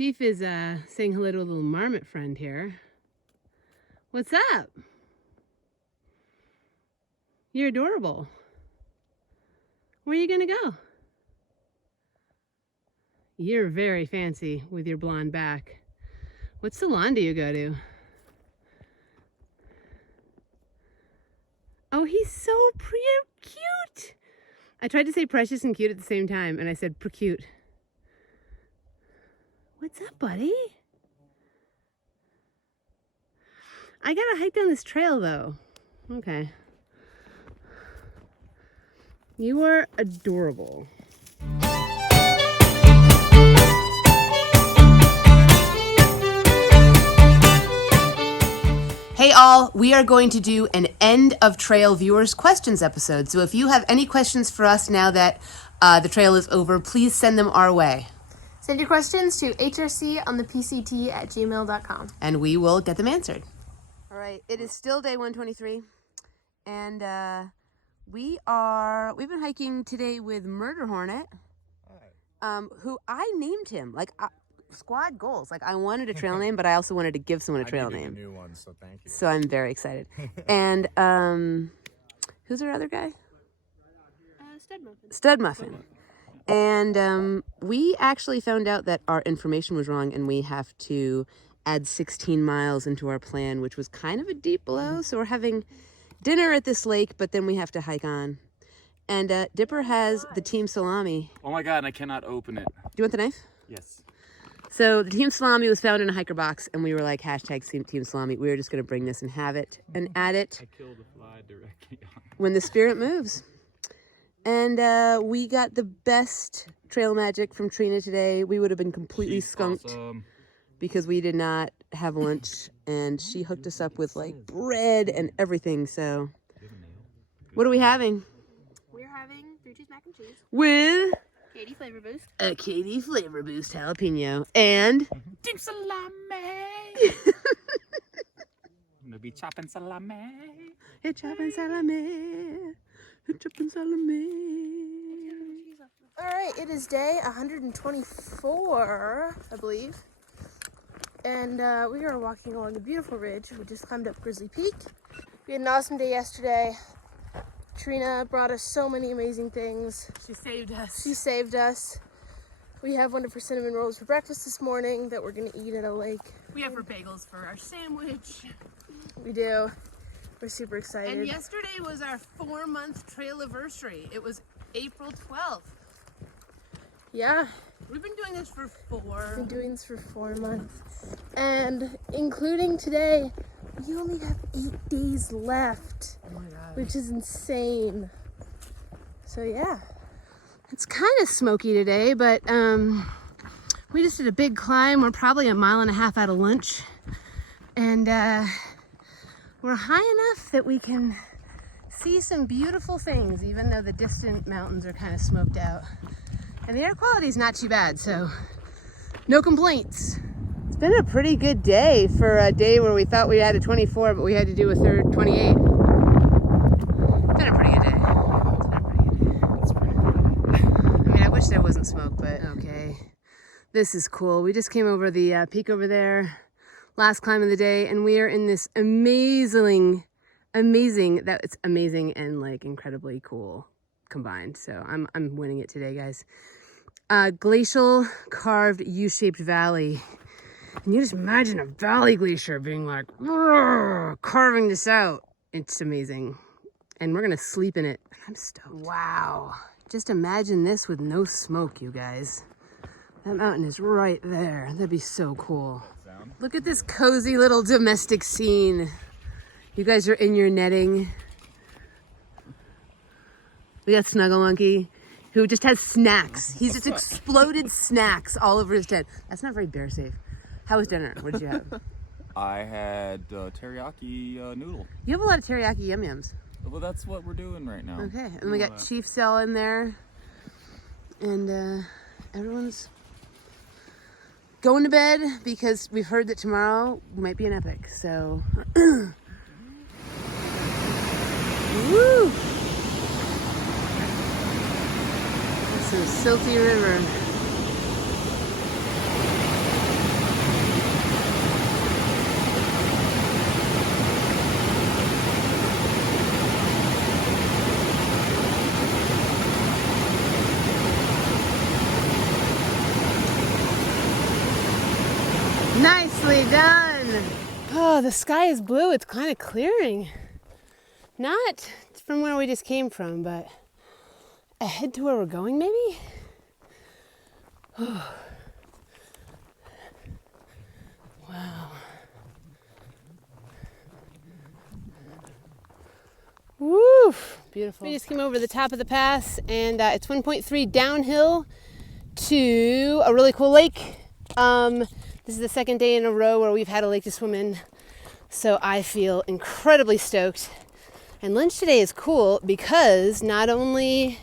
Chief is saying hello to a little marmot friend here. What's up? You're adorable. Where are you gonna go? You're very fancy with your blonde back. What salon do you go to? Oh, he's so cute. I tried to say precious and cute at the same time, and I said cute. What's up, buddy? I gotta hike down this trail, though. Okay. You are adorable. Hey all, we are going to do an end of trail viewers questions episode. So if you have any questions for us now that the trail is over, please send them our way. Send your questions to hrcconthepct@gmail.com. And we will get them answered. All right, it is still day 123. And we've been hiking today with Murder Hornet, who I named him. Like, squad goals. Like, I wanted a trail name, but I also wanted to give someone a trail name. A new one, so thank you. So I'm very excited. And who's our other guy? Stud Muffin. And we actually found out that our information was wrong, and we have to add 16 miles into our plan, which was kind of a deep blow. So we're having dinner at this lake, but then we have to hike on. And Dipper has the team salami. Oh my god, I cannot open it. Do you want the knife? Yes. So the team salami was found in a hiker box, and we were like, hashtag team salami. We were just going to bring this and have it and add it. I killed a fly directly on it. When the spirit moves. And we got the best trail magic from Trina today. We would have been completely skunked because we did not have lunch, and she hooked us up with like bread and everything. So what are we having? We're having 3 cheese mac and cheese With Katie Flavor Boost. a Katie Flavor Boost jalapeno and Deep salami. I'm gonna be chopping salami. it's chopping salami. It's chopping salami. All right, it is day 124, I believe. And we are walking along a beautiful ridge. We just climbed up Grizzly Peak. We had an awesome day yesterday. Trina brought us so many amazing things. She saved us. She saved us. We have wonderful cinnamon rolls for breakfast this morning that we're gonna eat at a lake. We have our bagels for our sandwich. We do. We're super excited. And yesterday was our 4-month trail anniversary. It was April 12th. Yeah, We've been doing this for we've 4. been doing this for 4 months. And including today, we only have 8 days left, Oh my god. which is insane. So yeah. It's kind of smoky today, but we just did a big climb. We're probably a mile and a half out of lunch. And we're high enough that we can see some beautiful things, even though the distant mountains are kind of smoked out. And the air quality is not too bad, so no complaints. It's been a pretty good day for a day where we thought we had a 24, but we had to do a third 28. It's been a pretty good day. That's pretty cool. I mean, I wish there wasn't smoke, but okay. This is cool. We just came over the peak over there, last climb of the day, and we are in this amazing, that it's amazing and like incredibly cool combined. So I'm winning it today, guys. Glacial carved U-shaped valley. And you just imagine a valley glacier being like, carving this out. It's amazing. And we're gonna sleep in it. I'm stoked. Wow. Just imagine this with no smoke, you guys. That mountain is right there. That'd be so cool. Look at this cozy little domestic scene. You guys are in your netting. We got Snuggle Monkey, who just has snacks. He's just exploded snacks all over his tent. That's not very bear safe. How was dinner? What did you have? I had teriyaki noodle. You have a lot of teriyaki yum yums. Well, that's what we're doing right now. Okay, and then we got Chief Cell in there. And everyone's going to bed because we've heard that tomorrow might be an epic. So, woo! That's some silty river. Nicely done. Oh, the sky is blue. It's kind of clearing. Not from where we just came from, but ahead to where we're going, maybe? Oh. Wow. Woo! Beautiful. We just came over the top of the pass, and it's 1.3 downhill to a really cool lake. This is the second day in a row where we've had a lake to swim in, so I feel incredibly stoked. And lunch today is cool because not only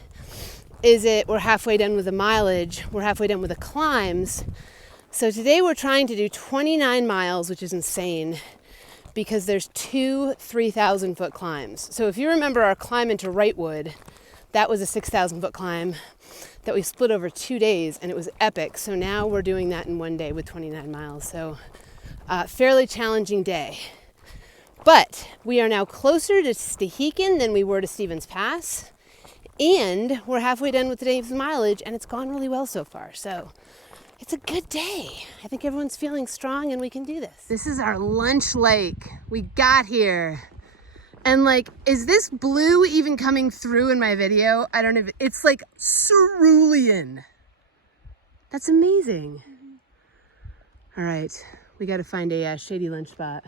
is it we're halfway done with the mileage, we're halfway done with the climbs. So today we're trying to do 29 miles, which is insane because there's 2 3,000-foot climbs. So if you remember our climb into Wrightwood, that was a 6,000-foot climb that we split over 2 days, and it was epic. So now we're doing that in one day with 29 miles. So fairly challenging day. But we are now closer to Stehekin than we were to Stevens Pass. And we're halfway done with today's mileage, and it's gone really well so far. So it's a good day. I think everyone's feeling strong and we can do this. This is our lunch lake. We got here. And like, is this blue even coming through in my video? I don't know. It's like cerulean. That's amazing. All right, we got to find a shady lunch spot.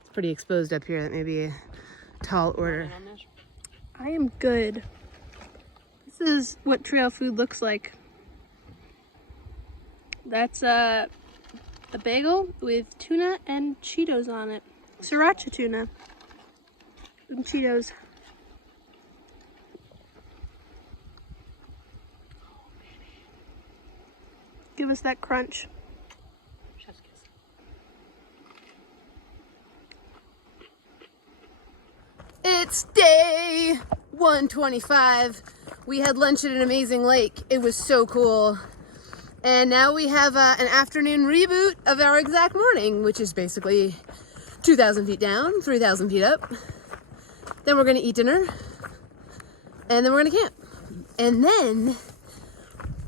It's pretty exposed up here. That may be a tall order. I am good. This is what trail food looks like. That's a bagel with tuna and Cheetos on it. Sriracha tuna and Cheetos. Give us that crunch. It's day 125. We had lunch at an amazing lake. It was so cool. And now we have an afternoon reboot of our exact morning, which is basically 2,000 feet down, 3,000 feet up. Then we're gonna eat dinner, and then we're gonna camp. And then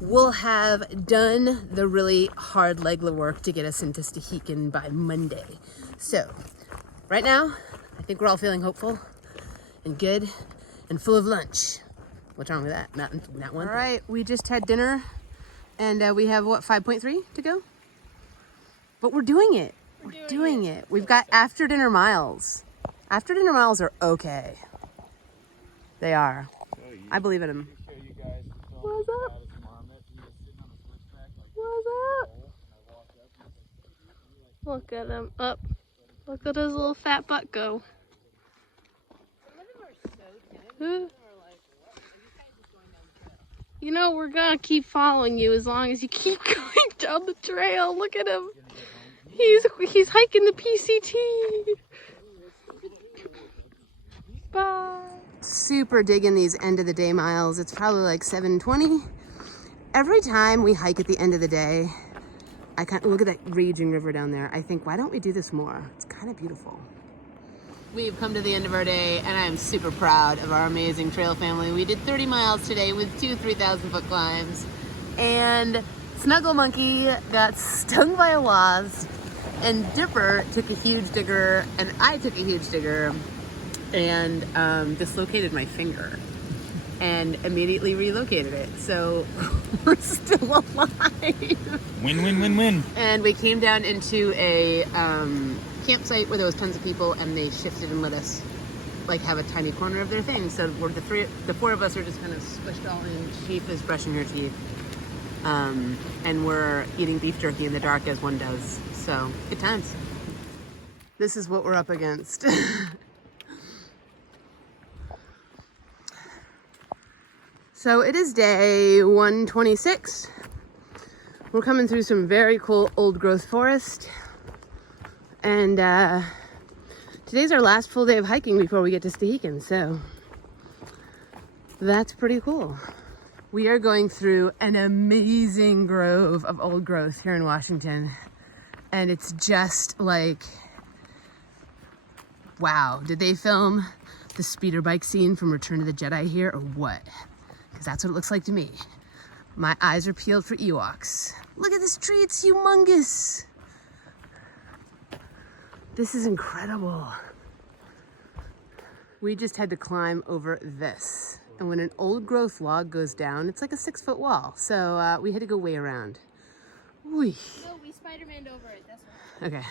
we'll have done the really hard legla work to get us into Stehekin by Monday. So right now, I think we're all feeling hopeful and good and full of lunch. What's wrong with that? Not one. All right, we just had dinner. And we have, what, 5.3 to go? But we're doing it. We're doing it. We've got after dinner miles. After dinner miles are okay. They are. I believe in them. What's up? What's up? Look at him up. Look at his little fat butt go. You know, we're gonna keep following you as long as you keep going down the trail. Look at him. He's hiking the PCT. Bye. Super digging these end of the day miles. It's probably like 7:20. Every time we hike at the end of the day, I kind of look at that raging river down there. I think, why don't we do this more? It's kind of beautiful. We've come to the end of our day, and I am super proud of our amazing trail family. We did 30 miles today with 2 3,000-foot climbs, and Snuggle Monkey got stung by a wasp, and Dipper took a huge digger, and I took a huge digger, and dislocated my finger, and immediately relocated it. So we're still alive. Win, win, win, win. And we came down into a campsite where there was tons of people, and they shifted and let us like have a tiny corner of their thing. So we're the four of us are just kind of squished all in. Chief is brushing her teeth, and we're eating beef jerky in the dark as one does. So good times. This is what we're up against. So it is day 126. We're coming through some very cool old growth forest. And today's our last full day of hiking before we get to Stehekin, so that's pretty cool. We are going through an amazing grove of old growth here in Washington, and it's just like, wow, did they film the speeder bike scene from Return of the Jedi here, or what? Because that's what it looks like to me. My eyes are peeled for Ewoks. Look at this tree, it's humongous. This is incredible. We just had to climb over this. And when an old growth log goes down, it's like a 6-foot wall. So we had to go way around. Whee. No, we Spider-Man'd over it, that's why. Okay.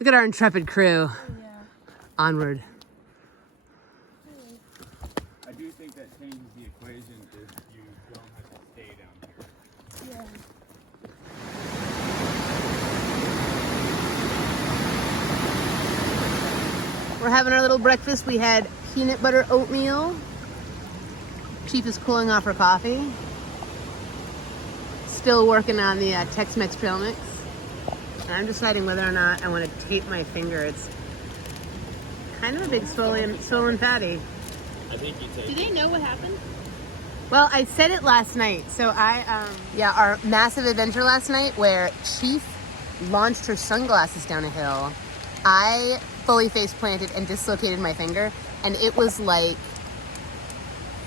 Look at our intrepid crew. Oh, yeah. Onward. I do think that changes the equation if you don't have to stay down here. Yeah. We're having our little breakfast. We had peanut butter oatmeal. Chief is cooling off her coffee. Still working on the Tex-Mex trail mix. And I'm deciding whether or not I want to tape my finger. It's kind of a big swollen fatty. I think you take Do they know what happened? Well, I said it last night. So our massive adventure last night where Chief launched her sunglasses down a hill. I fully face planted and dislocated my finger, and it was like,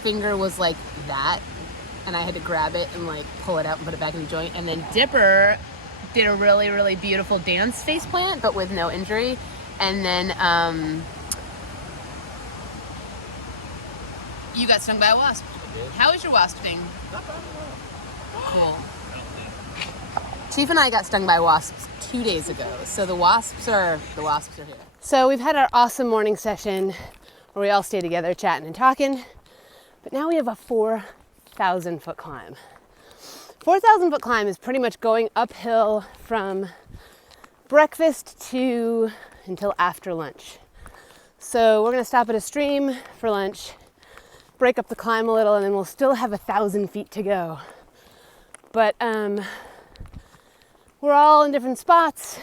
finger was like that, and I had to grab it and like pull it out and put it back in the joint. And then Dipper did a really, really beautiful dance face plant, but with no injury. And then you got stung by a wasp. How is your wasp sting? Cool. Chief and I got stung by wasps 2 days ago, so the wasps are here. So we've had our awesome morning session where we all stay together chatting and talking, but now we have a 4,000 foot climb. 4,000 foot climb is pretty much going uphill from breakfast to until after lunch. So we're gonna stop at a stream for lunch, break up the climb a little, and then we'll still have 1,000 feet to go. But we're all in different spots.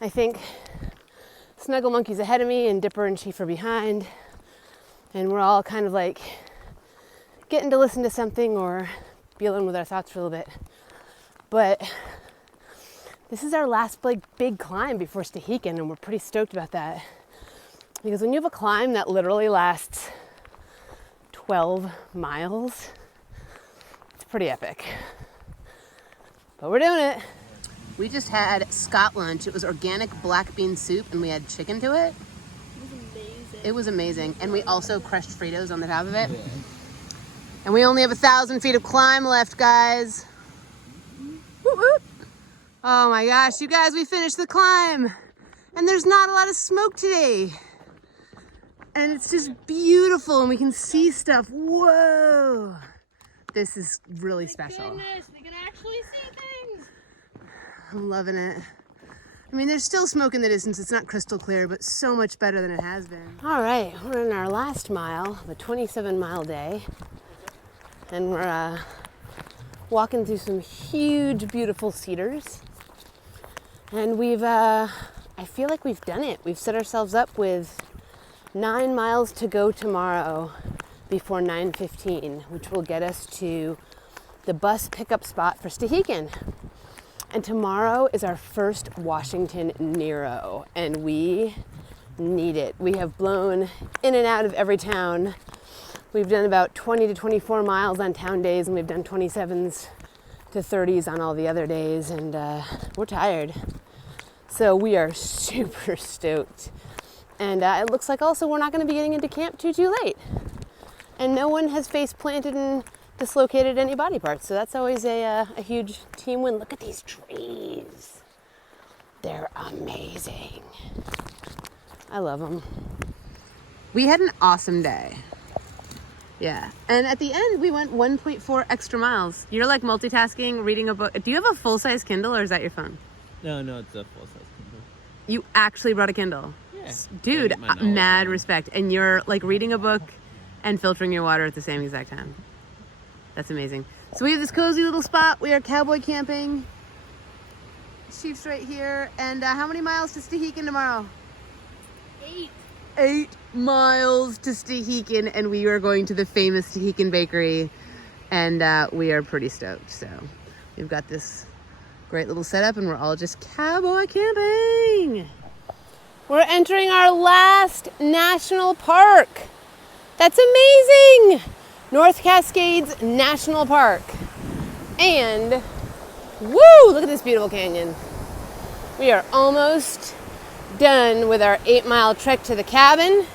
I think Snuggle Monkey's ahead of me and Dipper and Chief are behind. And we're all kind of like getting to listen to something or be alone with our thoughts for a little bit. But this is our last big climb before Stehekin, and we're pretty stoked about that. Because when you have a climb that literally lasts 12 miles, it's pretty epic. But we're doing it. We just had Scott lunch. It was organic black bean soup, and we had chicken to it. It was amazing. It was amazing. And we also crushed Fritos on the top of it. Yeah. And we only have 1,000 feet of climb left, guys. Whoop, whoop. Oh my gosh, you guys, we finished the climb. And there's not a lot of smoke today. And it's just beautiful, and we can see stuff. Whoa. This is really special. Goodness, we can actually see things. I'm loving it. I mean, there's still smoke in the distance. It's not crystal clear, but so much better than it has been. All right, we're in our last mile, the 27-mile day. And we're walking through some huge, beautiful cedars. And I feel like we've done it. We've set ourselves up with 9 miles to go tomorrow before 9:15, which will get us to the bus pickup spot for Stehekin. And tomorrow is our first Washington Nero, and we need it. We have blown in and out of every town. We've done about 20 to 24 miles on town days, and we've done 27s to 30s on all the other days, and we're tired. So we are super stoked. And it looks like also we're not going to be getting into camp too late. And no one has face planted and dislocated any body parts. So that's always a huge team win. Look at these trees. They're amazing. I love them. We had an awesome day. Yeah. And at the end, we went 1.4 extra miles. You're like multitasking, reading a book. Do you have a full-size Kindle, or is that your phone? No, it's a full-size Kindle. You actually brought a Kindle? Yeah. Dude, mad respect. And you're like reading a book and filtering your water at the same exact time. That's amazing. So we have this cozy little spot. We are cowboy camping. Chief's right here. And how many miles to Stehekin tomorrow? 8. 8 miles to Stehekin, and we are going to the famous Stehekin bakery, and we are pretty stoked. So we've got this great little setup, and we're all just cowboy camping. We're entering our last national park. That's amazing! North Cascades National Park. And, woo, look at this beautiful canyon. We are almost done with our 8-mile trek to the cabin,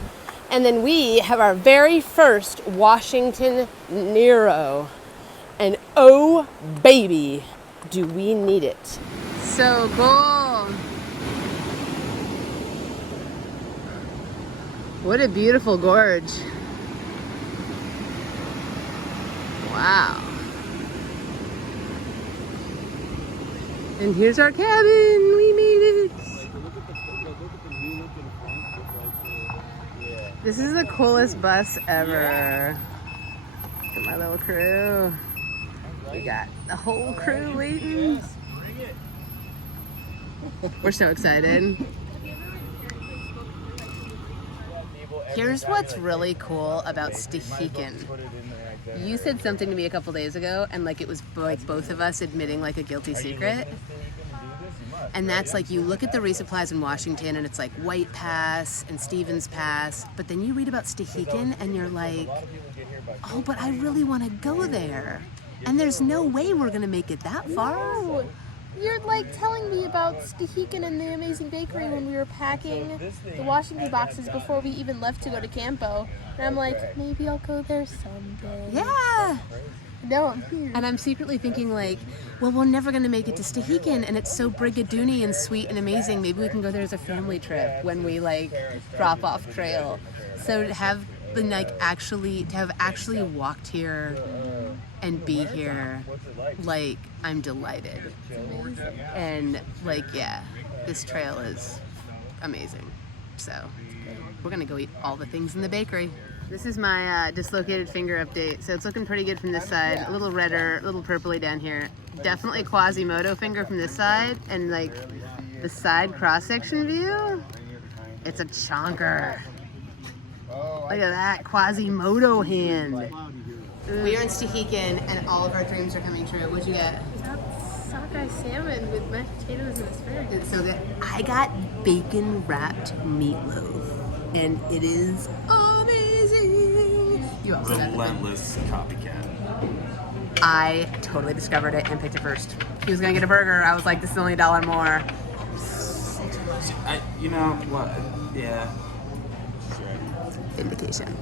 and then we have our very first Washington Nero. And oh baby, do we need it. So cool. What a beautiful gorge. Wow. And here's our cabin. We made it. This is the coolest bus ever. Look at my little crew. We got the whole crew waiting. We're so excited. Here's what's really cool about Stehekin. You said something to me a couple days ago, and like it was like both of us admitting like a guilty secret. And that's like, you look at the resupplies in Washington and it's like White Pass and Stevens Pass, but then you read about Stehekin and you're like, oh, but I really want to go there. And there's no way we're gonna make it that far. No. You're like telling me about Stehekin and the amazing bakery when we were packing the Washington boxes before we even left to go to Campo. And I'm like, maybe I'll go there someday. Yeah. No, I'm here. And I'm secretly thinking like, well, we're never gonna make it to Stehekin, and it's so brigadoony and sweet and amazing. Maybe we can go there as a family trip when we like drop off trail. So to have actually walked here and be here, like, I'm delighted. And like, yeah, this trail is amazing. So we're gonna go eat all the things in the bakery. This is my dislocated finger update. So it's looking pretty good from this side. A little redder, a little purpley down here. Definitely Quasimodo finger from this side. And like the side cross-section view, it's a chonker. Look at that Quasimodo hand. We are in Stehekin and all of our dreams are coming true. What'd you get? Sockeye salmon with mashed potatoes and asparagus. So that I got bacon wrapped meatloaf, and it is amazing. You also got Relentless copycat. I totally discovered it and picked it first. He was gonna get a burger. I was like, this is only $1 more. You know what? Yeah. Vindication.